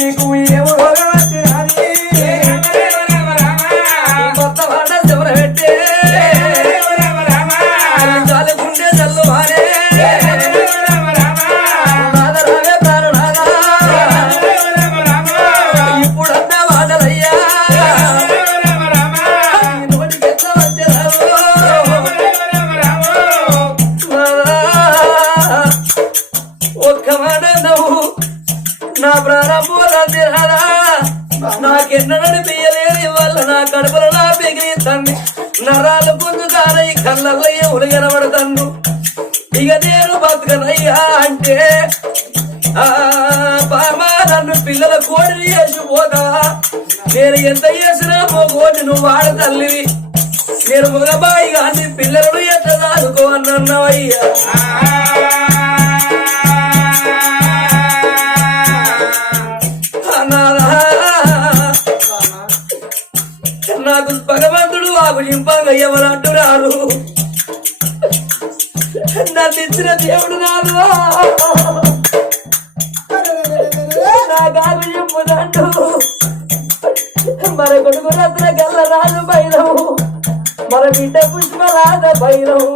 Take away. బామా నన్ను పిల్లల కోడిని చేసి పోతా. నేను ఎంత చేసినా ఓ కోడిని నువ్వు వాడ తల్లివి నేను మగబాయి కానీ పిల్లలను ఎంత దాదుకో అన్నయ్యా నాకు భగవంతుడు ఆకు నింపంగా ఎవరంటున్నారు? నన్ను ఇచ్చిన దేవుడు నాదు రాగాలు మన కొడుకు రత్న గల్ల రాజు భైరవు మన బిడ్డ పుష్పరాజ భైరవు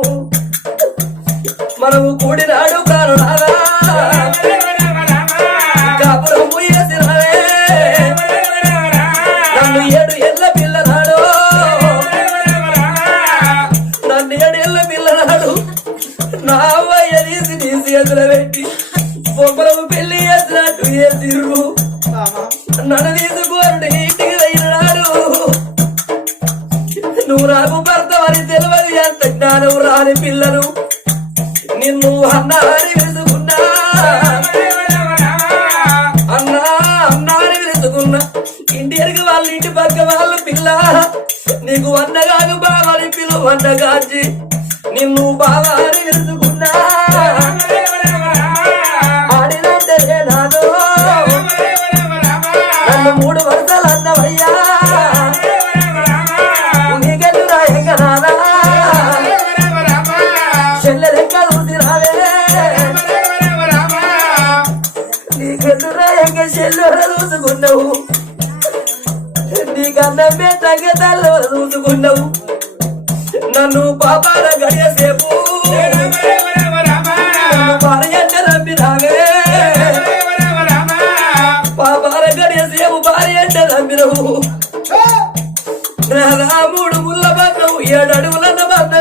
మనము కూడినాడు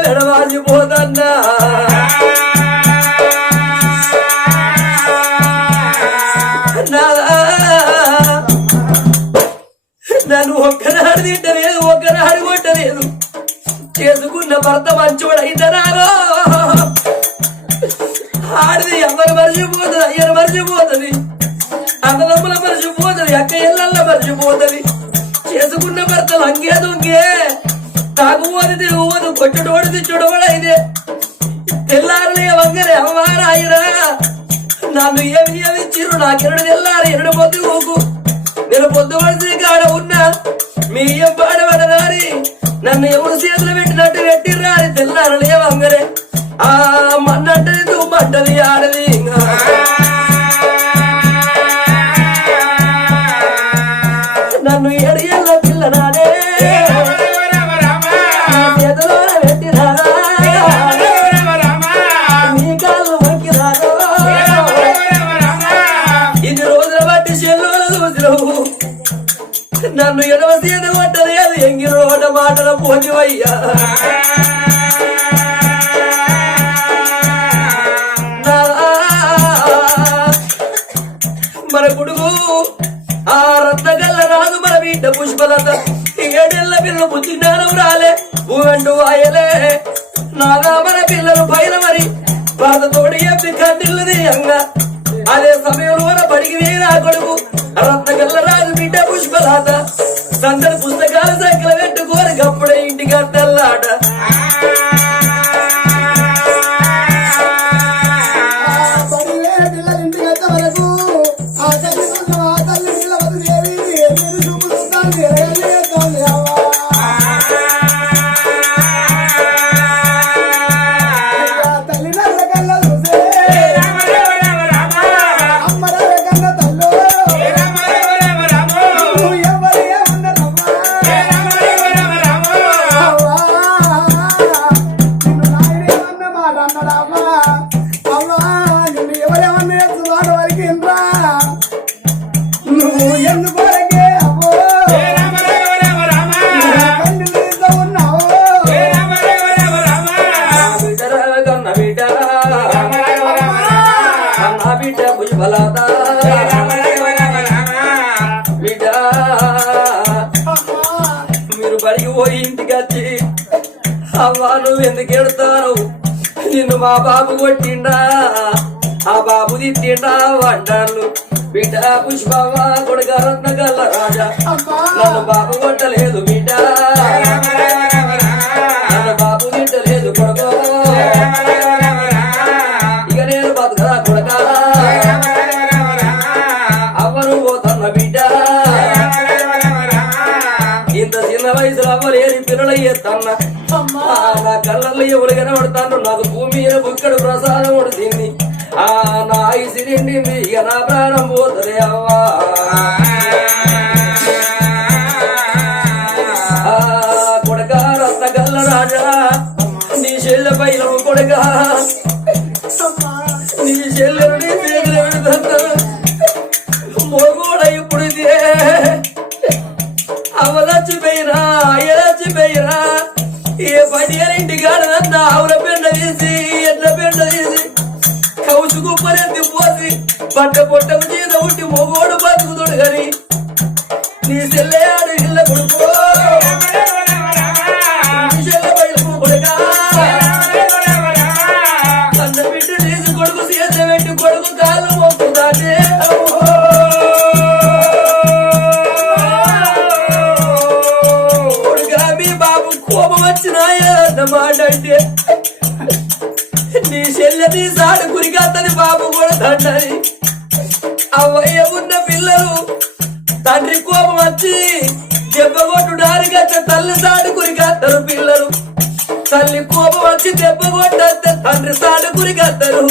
నడవాలి పోదన్నా నన్ను ఒక్కనాడు తింటలేదు ఒక్కనాడు కొట్టలేదు. చేసుకున్న భర్త మంచోడైందనారో ఎవరు చేతులు పెట్టినట్టు పెట్టిర్రా. ఏడేళ్ళ పిల్ల బుద్ధి జ్ఞానం రాలే. భూవెండు ఆయలే నాగామన పిల్లలు పైన మరి బాధతోడి ఎప్పి కదిల్లది అంగా. అదే సమయంలో పడిగినే వేరా కొడుకు. రత్నగల్ల రాజు బిడ్డ పుష్పలాదా బిడ్డ పుష్పవ్వ కొడుక రత్న గల్ల రాజా నన్ను బాబు కొట్టలేదు బిడ్డ. నన్ను బాబు తిట్టలేదు కొడుకో. ఇక నేను బతుకదా కొడక. అవ్వను పోతున్న బిడ్డ. ఇంత చిన్న వయసులో అవ్వలేని పిల్లలు ఎత్తన్న నా కళ్ళల్లో ఎవరు కనబడతాను నాకు భూమి బుక్కడు ప్రసాదం సాడు గురికత్తది బాబు కూడా తండ్రి. అవయ్య ఉన్న పిల్లలు తండ్రి కోపం వచ్చి దెబ్బ కొట్టుడానికి వచ్చే తల్లి సాడుకుని కత్తరు పిల్లలు. తల్లి కోపం వచ్చి దెబ్బగొట్టే తండ్రి సాడుకుని కత్తరు.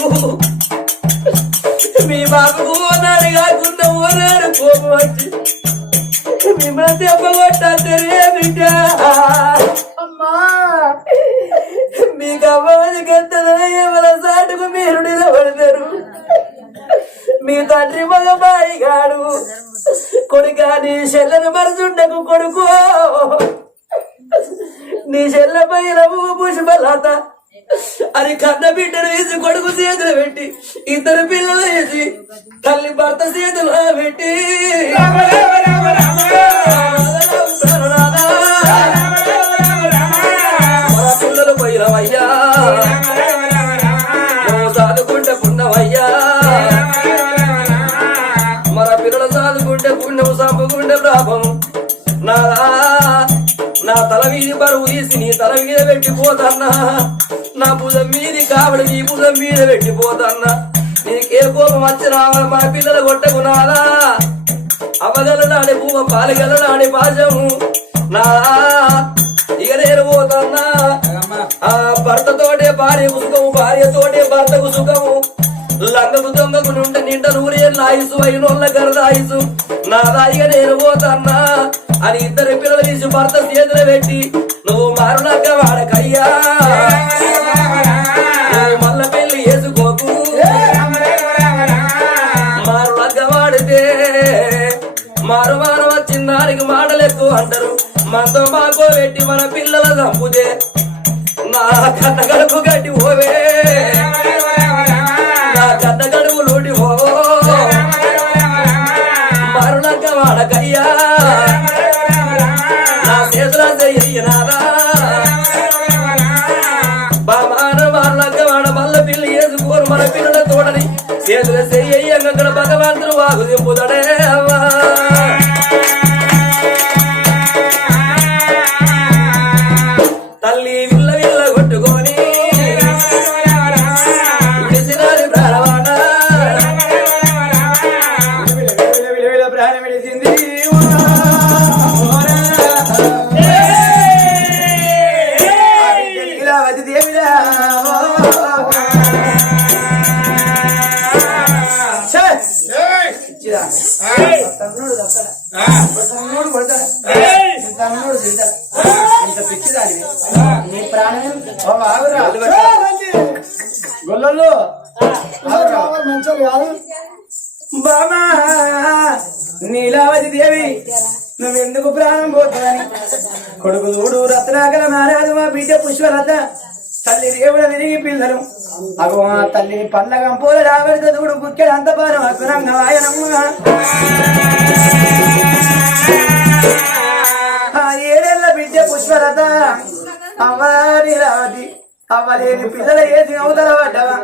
మీ బాబుకు ఓనాడు కాకుండా ఓనాడు కోపం వచ్చి మిమ్మల్ని దెబ్బగొట్టే బిడ్డ అమ్మా. మీకు అవ్వని గంటలనే ఎవరి సాటుకు మీరు నిలబడతారు. మీ తండ్రి మగ బాయి గాడు కొడుక నీ చెల్లని మరచుండకు కొడుకు. నీ చెల్ల పైన పుష్పలత అది కన్న బిడ్డను వేసి కొడుకు చేతులు పెట్టి ఇద్దరు పిల్లలు వేసి తల్లి భర్త చేతులు పెట్టి. బరువు తీసి నీ తల మీద పెట్టిపోతన్నా నా భుజం మీది కాబట్టి నీ భుజం మీద పెట్టిపోతన్నా నీకే కోపం వచ్చి రావాలి మన పిల్లలు కొట్టకున్నారా? అవగలనాడే భూమ పాలగలనాడే పాశము. నా ఇక నేను పోతున్నా ఆ భర్తతోటే భార్య సుఖము భార్యతోటే భర్తకు సుఖము. లంగకు దొంగకు నుండి నిండ నూరే నాయసు అయినోళ్ళ గరదాయసు ఆయుసు. నా దాయిగా నేను పోతన్నా అని ఇద్దరు పిల్లలు తీసి భర్త చేతులు పెట్టి నువ్వు మారునక్క వాడకయ్యా. నువ్వు మల్ల పెళ్ళి చేసుకోకు. మారు వాడితే మారు మారు వచ్చిందానికి మాటలు ఎక్కువ అంటారు. మనతో మాకో పెట్టి మన పిల్లల చంపుతే నా కథ గడుపు గడ్డి ఓవే మన పిల్లల తోడని చేతుల చెయ్యంగా అక్కడ భగవంతుడు వాగు దింపుతాడే తింటాడు ఇంత పిచ్చిదానివి. నీ ప్రాణం. గొల్లలు మంచిగా కాదు. బామా నీలావతి దేవి నువ్వెందుకు ప్రాణం పోతావని? కొడుకు చూడు రత్నాకర మహారాజు మా బిడ్డ పుష్పలత తల్లి రేవుడ విరిగి పిల్లలు. అగో ఆ తల్లిని పండ్లగం పూల రాబడితే చూడు బుక్కెడు అంత పారం అకురంగా వాయనమ్మ. ఆ ఏడేళ్ళ బిడ్డ పుష్పరత అమ్మాని రావతి అవ్వలేని పిల్లల ఏది అవుతార పడ్డవా?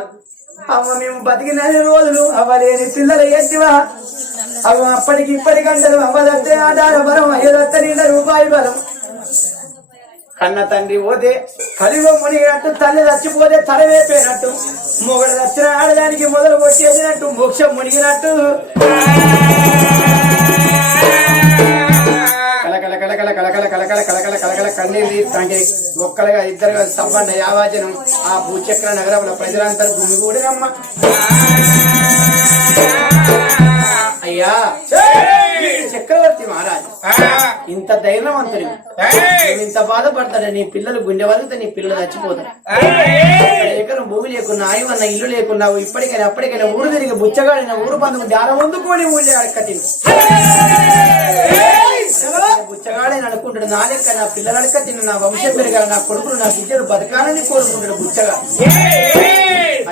అవ్వ మేము బతికిన రోజులు అవ్వలేని పిల్లల ఏదివా అవ్వ అప్పటికి ఇప్పటికంటారు అవ్వదత్తే ఆధార బలం అయ్యదత్తే నిన్న రూపాయి బలం. కన్న తండ్రి పోతే కలిగో మునిగినట్టు తల్లి రచ్చిపోతే తల వేపేనట్టు మొగడు రచ్చిన ఆడదానికి మొదలు కొట్టేసినట్టు మోక్షం మునిగినట్టు. కలకల కలకల కలకల కలకల కలకల కలకల కన్నీరు తీస్తుంటే ఒక్కలుగా ఇద్దరుగా సబ్బండ యావాజనం ఆ భూచక్ర నగరంలో ప్రజలంతా భూమి కూడినమ్మ అయ్యా చక్రవర్తి మహారాజు ఇంత ధైర్యవంతుడు ఇంత బాధపడతాడు నీ పిల్లలు గుండె వలిగితే నీ పిల్లలు చచ్చిపోతారు ఎకరం భూమి లేకున్నా ఆయమన్న ఇల్లు లేకున్నా ఇప్పటికైనా అప్పటికైనా ఊరు తిరిగి బుచ్చగాడిన ఊరు బంధుకు ధ్యానం ముందుకొని ఊళ్ళే అడకతింది బుచ్చగాడని అనుకుంటాడు నా లెక్క నా పిల్లల అడక తిన్న నా వంశం పెరగాలి నా కొడుకులు నా బిడ్డలు బతకాలని కోరుకుంటాడు బుచ్చగా.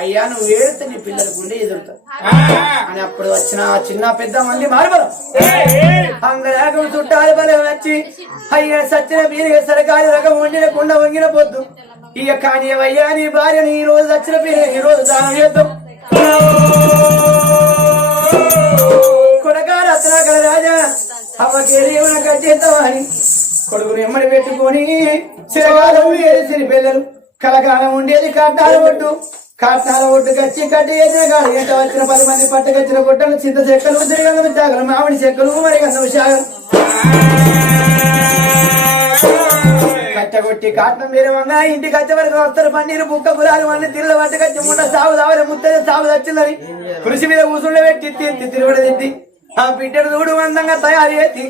అయ్యా నువ్వు ఏడితే నీ పిల్లలు గుండె ఎదురుతావు అని అప్పుడు వచ్చిన చిన్న పెద్ద మళ్ళీ మారబలం అంగరాగం చుట్టాలు బలం వచ్చి అయ్యా సచ్చిన మీరు సరకారు రకం వండిన కుండ వంగిన పొద్దు. ఇక కానీ అయ్యా నీ భార్యను ఈ రోజు వచ్చిన పీర ఈ రోజు దానం చేద్దాం. కొడక రత్నాకర రాజా అమ్మకేరి కట్టేద్దాం అని కొడుకుని ఎమ్మడి పెట్టుకొని చిరకాలం వేసిన పిల్లలు. కలకాలం ఉండేది కట్టాల ఒడ్డు. కాసాల ఒడ్డు కచ్చి కట్టి వేసిన కాదు ఎంట వచ్చిన పది మంది పట్టుకొచ్చిన గుట్టలు చింత చెక్కలు తిరగలు చాగలు మామిడి చెక్కలు మరి గంధం శాగలు కట్టగొట్టి కాటం మీరమంగా ఇంటికి వచ్చే వరకు వస్తారు పన్నీరు బుక్క గులాలు అన్ని తిరుల పట్టుకొచ్చి ముండ సాగు దావరి ముత్తది సాగు వచ్చిందని కృషి మీద కూసుండ పెట్టి తిరిగి తిరుగుడు తిట్టి ఆ బిడ్డను చూడు అందంగా తయారు చేసి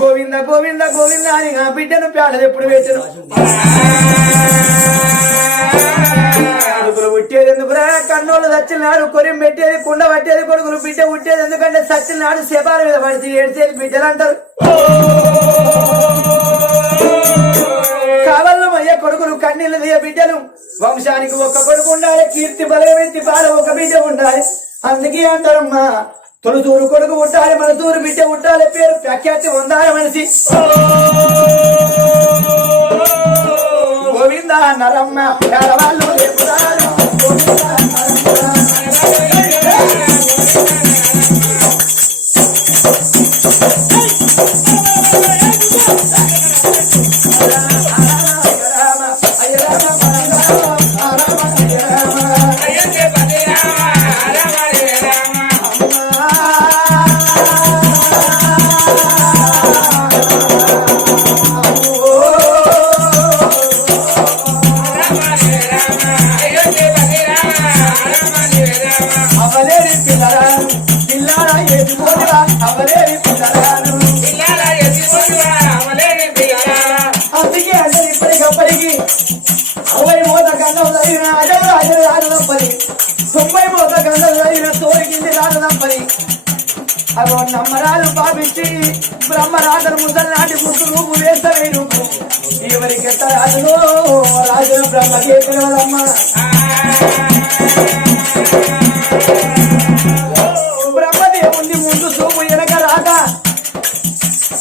గోవింద గోవింద గోవింద అని ఆ బిడ్డను పేడలు ఎప్పుడు పెట్టను కొడుకులు పుట్టేది ఎందుకురా కన్నోళ్ళు సచ్చినాడు కొరిం పెట్టేది కుండ పట్టేది కొడుకులు బిడ్డ పుట్టేది ఎందుకంటే సచ్చినాడు శబాల మీద పడి ఏడ్చేది బిడ్డలు అంటారు. కావల్లో అయ్యే కొడుకులు కన్నీళ్ళు దియ బిడ్డలు. వంశానికి ఒక్క కొడుకు ఉండాలి కీర్తి బలమెత్తి పాల ఒక బిడ్డ ఉండాలి. అందుకే అంటారమ్మా తొలుతూరు కొడుకు ఉండాలి మన తూరు బిడ్డ ఉండాలి పేరు ప్రఖ్యాతి ఉండాలి మనిషి. గోవింద నరమ్మ పేదవాళ్ళు బ్రహ్మరాజు పాపించి బ్రహ్మరాజను ముసలినాటి నాటి ముక్కు రూపు వేస్తవే నువ్వు. ఎవరికి ఎట్ట రాజులో బ్రహ్మ బ్రహ్మదేవుని ముందు సోము వెనక రాక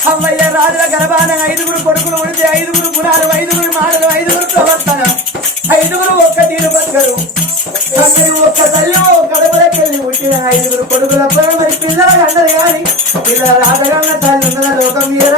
అమ్మయ్య రాజుల గర్భాన ఐదుగురు కొడుకులు ఉంటే ఐదుగురు గుణాలు ఐదుగురు మాటలు ఐదుగురు ప్రవర్తన. ఐదుగురు ఒక్క తీరు బతకరు ఒక్క తల్లి కడపలకెళ్ళి పుట్టిన ఐదుగురు కొడుకుల మరి పిల్లలు అన్నది ఇలా పిల్లల రాజగన్న తల్లి లోకం మీద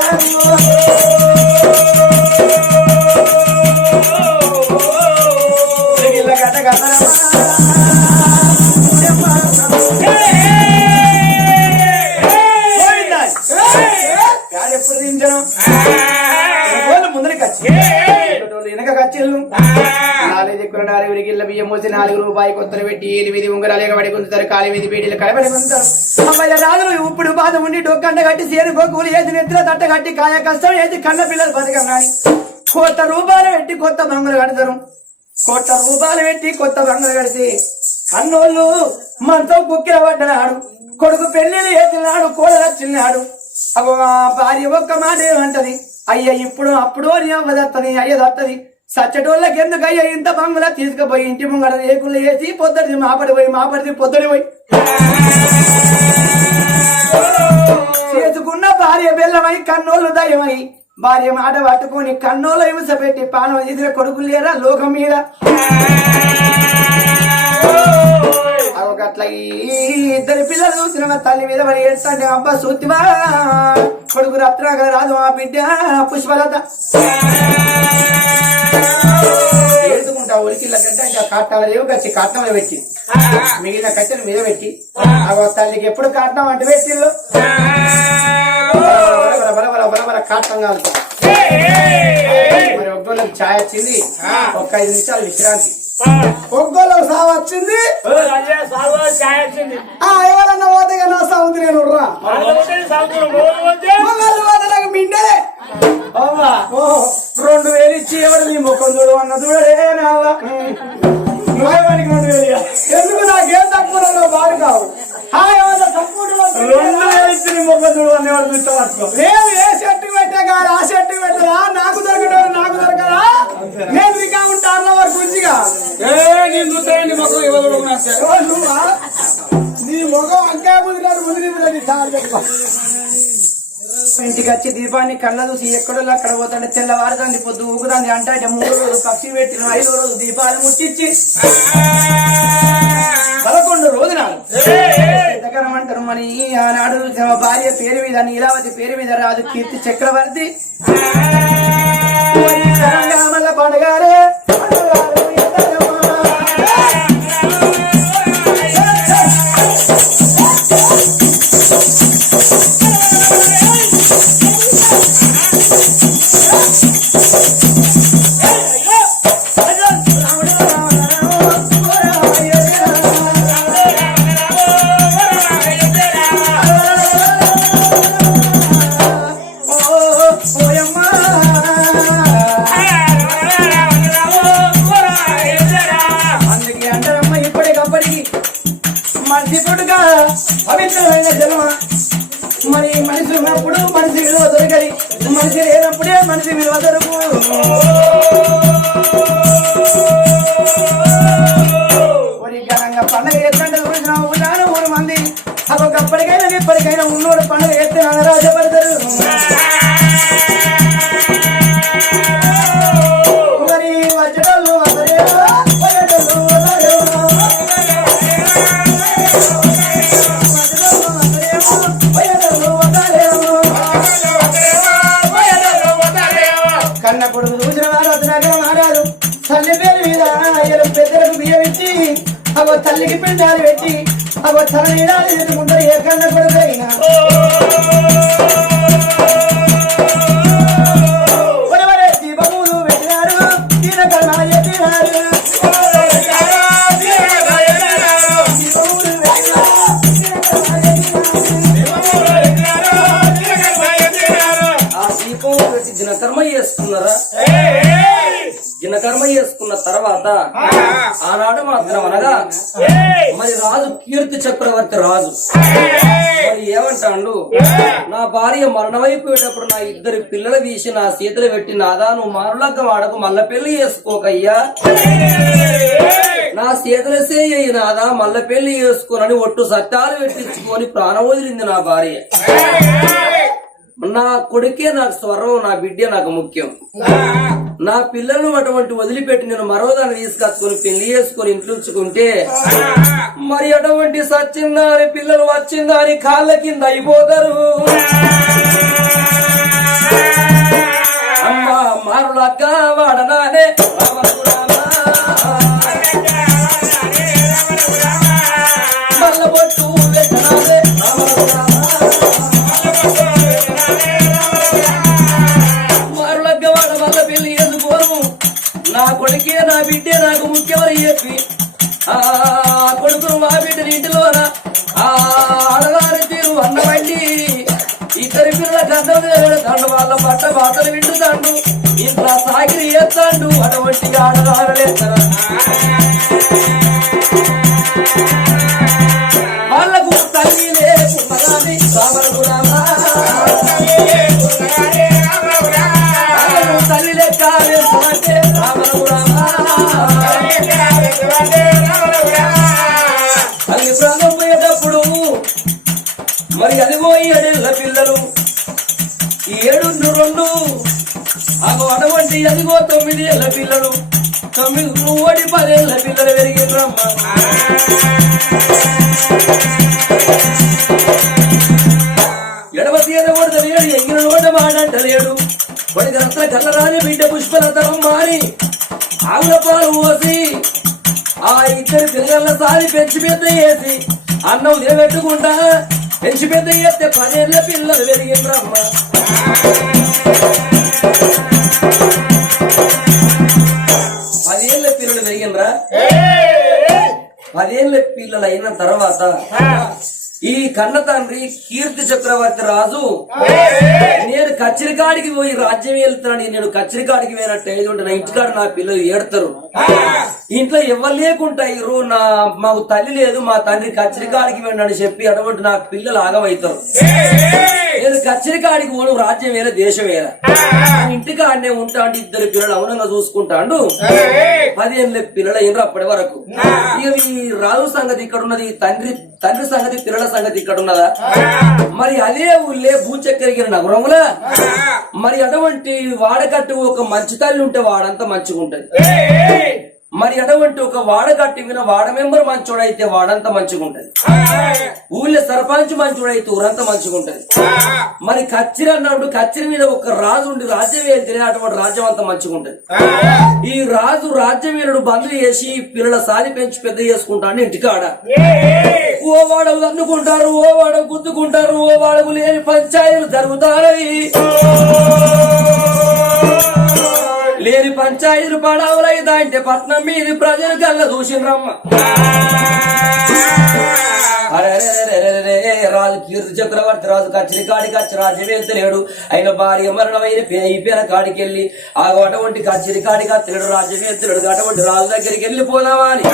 దిక్కులు నాలుగు విడిగిళ్ళ బియ్యం మోసి నాలుగు రూపాయి కొత్తలు పెట్టి ఎనిమిది ఉంగరాలుగా ఉంగరాలు కాలి మీద బీడీలు కడబడి గుంచుతారు రాజులు ఇప్పుడు బాధ ఉండి డొక్కంట కట్టి సేరు గోకులు ఏది నిద్ర తట్ట కట్టి కాయ కష్టం ఏది కన్న పిల్లలు బతకం కానీ కోట్ల రూపాయలు పెట్టి కొత్త బంగులు కడతారు. కోట్ల రూపాయలు పెట్టి కొత్త బంగులు కడితే అన్నోళ్ళు మనతో కుక్కిర పడ్డనాడు కొడుకు పెళ్ళిని వేసినాడు కోడలు వచ్చినాడు అగో భార్య ఒక్క మాట ఏమంటది? అయ్య ఇప్పుడు అప్పుడు నీ అవ్వ దత్తది అయ్య దత్తది. సచ్చటోళ్ళకి ఎందుకు అయ్యా ఇంత బంగులా తీసుకుపోయి ఇంటి ముంగడ రేకులు వేసి పొద్దుటి మాపడి పోయి మాపడిది పొద్దుడి పోయి. చేసుకున్న భార్య బెల్లమై కన్నోళ్ళు దయమై భార్య మాట పట్టుకొని కన్నోలో హింస పెట్టి పానం ఎదిర కొడుకులు లేరా లోకం మీద? అట్లా ఈ ఇద్దరు పిల్లలు చూసిన తల్లి మీద మరి ఏడుస్తాంటే అబ్బా సూతివా కొడుకు రత్నాకర రాదు మా బిడ్డ పుష్పలత. ఏడుకుంటా ఉలికిళ్ళ గడ్డ ఇంకా కాట్టాల రేవు కచ్చి కాట్నంలో పెట్టి. మిగిలిన కట్టెలు మీద పెట్టి. తల్లికి ఎప్పుడు కాట్నం అంటే బరబర బరబర కాట్నం కాదు. మరి ఒగ్గోళ్ళకి ఛాయ్ వచ్చింది. ఒక ఐదు నిమిషాలు విశ్రాంతి. ఒగ్గోళ్ళకి వచ్చింది. ఎవరన్నా పోతే నా సౌంది నేను మిండలే. అవ్వా, రెండు వేలు ఇచ్చి ఎవరు నీ ముఖం చూడు అన్న చూడలే నావా నువ్వేమనికి రెండు వేలు? ఎందుకు నాకేం తక్కువ బారు కావు. రెండు వేలు ఇచ్చి నీ ముఖం చూడు అని ఎవరు అట్లా నేను ఏ షర్ట్ పెట్టా కాదు ఆ షర్ట్ పెట్టదా నాకు దొరకడం నాకు దొరకదా? నేను రికా ఉంటాను వరకు మంచిగా నేను చూస్తాయండి ముఖం ఇవ్వదు నువ్వా? నీ మొగం అంకాయ ముదిరాడు ముదిరింది సార్ ఇంటికి వచ్చి దీపాన్ని కళ్ళ చూసి ఎక్కడో అక్కడ పోతాడు తెల్లవారుదాన్ని పొద్దు ఊగుదాన్ని అంటే మూడు రోజులు పక్షి పెట్టిన ఐదో రోజు దీపాలు ముట్టించి పదకొండు రోజునాలు దగ్గర అంటారు మరి ఆనాడు భార్య పేరు మీద నీలావతి పేరు మీద రాజు కీర్తి చక్రవర్తి. మరి పండగారే ఇప్పటికైనా ఉన్నోడు పండుగ ఎత్తే రాజపడతారు మరి వచ్చేటోళ్ళు కన్న కొడుకు చూసిన వారు వదినాక మారారు తల్లి పేరు మీద పెద్దలకు బియ్యం ఇచ్చి తల్లికి పిండాలు పెట్టి అగో తల నీడాలు తర్వాత ఆనాడు మాత్రం అనగా మరి రాజు కీర్తి చక్రవర్తి రాజు. మరి ఏమంటాడు? నా భార్య మరణమైపోయేటప్పుడు నా ఇద్దరు పిల్లల తీసి నా సీతలు పెట్టి నాదా నువ్వు మారులగ్గ వాడకు మళ్ళా పెళ్ళి చేసుకోకయ్యా. నా సీతలు సేయి నాదా మళ్ళా పెళ్ళి చేసుకోనని ఒట్టు సత్యాలు పెట్టించుకొని ప్రాణం వదిలింది నా భార్య. నా కొడుకే నాకు స్వరం నా బిడ్డే నాకు ముఖ్యం. నా పిల్లలను అటువంటి వదిలిపెట్టి నేను మరోదాన్ని తీసుకొచ్చుకొని పెళ్ళి చేసుకొని ఇంట్లోంచుకుంటే మరి అటువంటి సచ్చిందాని పిల్లలు వచ్చిందాని కాళ్ళ కింద అయిపోతారు. అమ్మా మారులక్క వాడనానే వాళ్ళ పట్ట బాతలు వింటుతాండు. ఇంట్లో సాగిరి ఎత్తాండు. అటువంటి ఆడవారలేస్తారా పిల్లలు పెరిగిండ్రమ్మ ఎంగిన నోట మాడంటలేడు వాడికి కళ్ళరాని బిడ్డ పుష్పలతరం మారి ఆవుల పాలు పోసి ఆ ఇద్దరు పిల్లల సారి పెంచి పెద్ద చేసి అన్నం నిలబెట్టుకుంటా పెంచి పెద్ద చేస్తే పదేళ్ళ పిల్లలు పెరిగిండ్రమ్మ పదేళ్ళ పిల్లలు పెరిగినరా పదేళ్ళ పిల్లలు అయిన తర్వాత ఈ కన్న తండ్రి కీర్తి చక్రవర్తి రాజు నేను కచ్చరికాడికి పోయి రాజ్యం వెళ్తున్నాను నేను కచ్చరికాడికి పోయినట్టు. ఏది ఉంటే నా ఇంటికాడ నా పిల్లలు ఏడతారు. ఇంట్లో ఇవ్వలేకుంటారు లేకుండా నా మాకు తల్లి లేదు మా తండ్రి కచ్చరికాడికి వెళ్ళని చెప్పి అటువంటి నా పిల్లలు ఆగమవుతారు. నేను కచ్చరికాడికి పోను రాజ్యం వేరే దేశం వేరే ఇంటికాడనే ఉంటాడు ఉంటా అంటే ఇద్దరు పిల్లలు అవునంగా చూసుకుంటాండు. పదిహేను పిల్లలు అయినరు అప్పటి వరకు. ఇక ఈ రాజు సంగతి ఇక్కడ ఉన్నది తండ్రి తండ్రి సంగతి పిల్లల సంగతి ఇక్కడ ఉన్నదా? మరి అదే ఊళ్ళే భూచక్కెరిగిన నగరముల మరి అటువంటి వాడకట్టు ఒక మంచి తల్లి ఉంటే వాడంతా మంచిగా ఉంటది మరి అటువంటి ఒక వాడకట్టు విన వాడ మెంబర్ మంచోడైతే వాడంతా మంచిగా ఉంటది ఊళ్ళో సర్పంచ్ మంచోడైతే ఊరంతా మంచిగా ఉంటది మరి కచ్చిర అన్నప్పుడు కచ్చిరి మీద ఒక రాజు ఉండి రాజ్యం వెళ్తేనే అటువంటి రాజ్యం అంతా మంచిగా ఉంటది ఈ రాజు రాజ్యవీరుడు బంధులు చేసి పిల్లల సాది పెంచి పెద్ద చేసుకుంటాను ఇంటికాడ. ఓ వాడవు అన్నుకుంటారు ఓ వాడ గుద్దుకుంటారు ఓ వాడవు లేని పంచాయతీలు జరుగుతాయి లేని పంచాయతీలు పడవలైదా అంటే పట్నం మీది ప్రజలు కళ్ళ చూసినరమ్మ రాజు కీర్తి చక్రవర్తి రాజు కచ్చరి కాడికి వచ్చి రాజ్యం వెళ్తలేడు ఆయన భార్య మరణమైన అయిపోయిన కాడికి వెళ్ళి ఆ అటువంటి కచ్చరి కాడికి అత్తలేడు రాజ్యం వెళ్తలేడు అటువంటి రాజు దగ్గరికి వెళ్ళిపోదామా అని.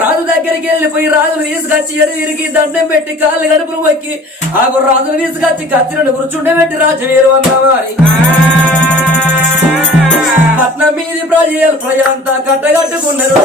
రాజు దగ్గరికి వెళ్ళిపోయి రాజును తీసుకొచ్చి ఎరు తిరిగి దండం పెట్టి కాళ్ళు గడుపులు మొక్కి ఆ రాజును తీసుకొచ్చి కత్తిరను కూర్చుండబెట్టి రాజు వేరు అన్నావా అని పట్నం మీది ప్రజలు ప్రజలంతా కట్టగట్టుకున్నారు.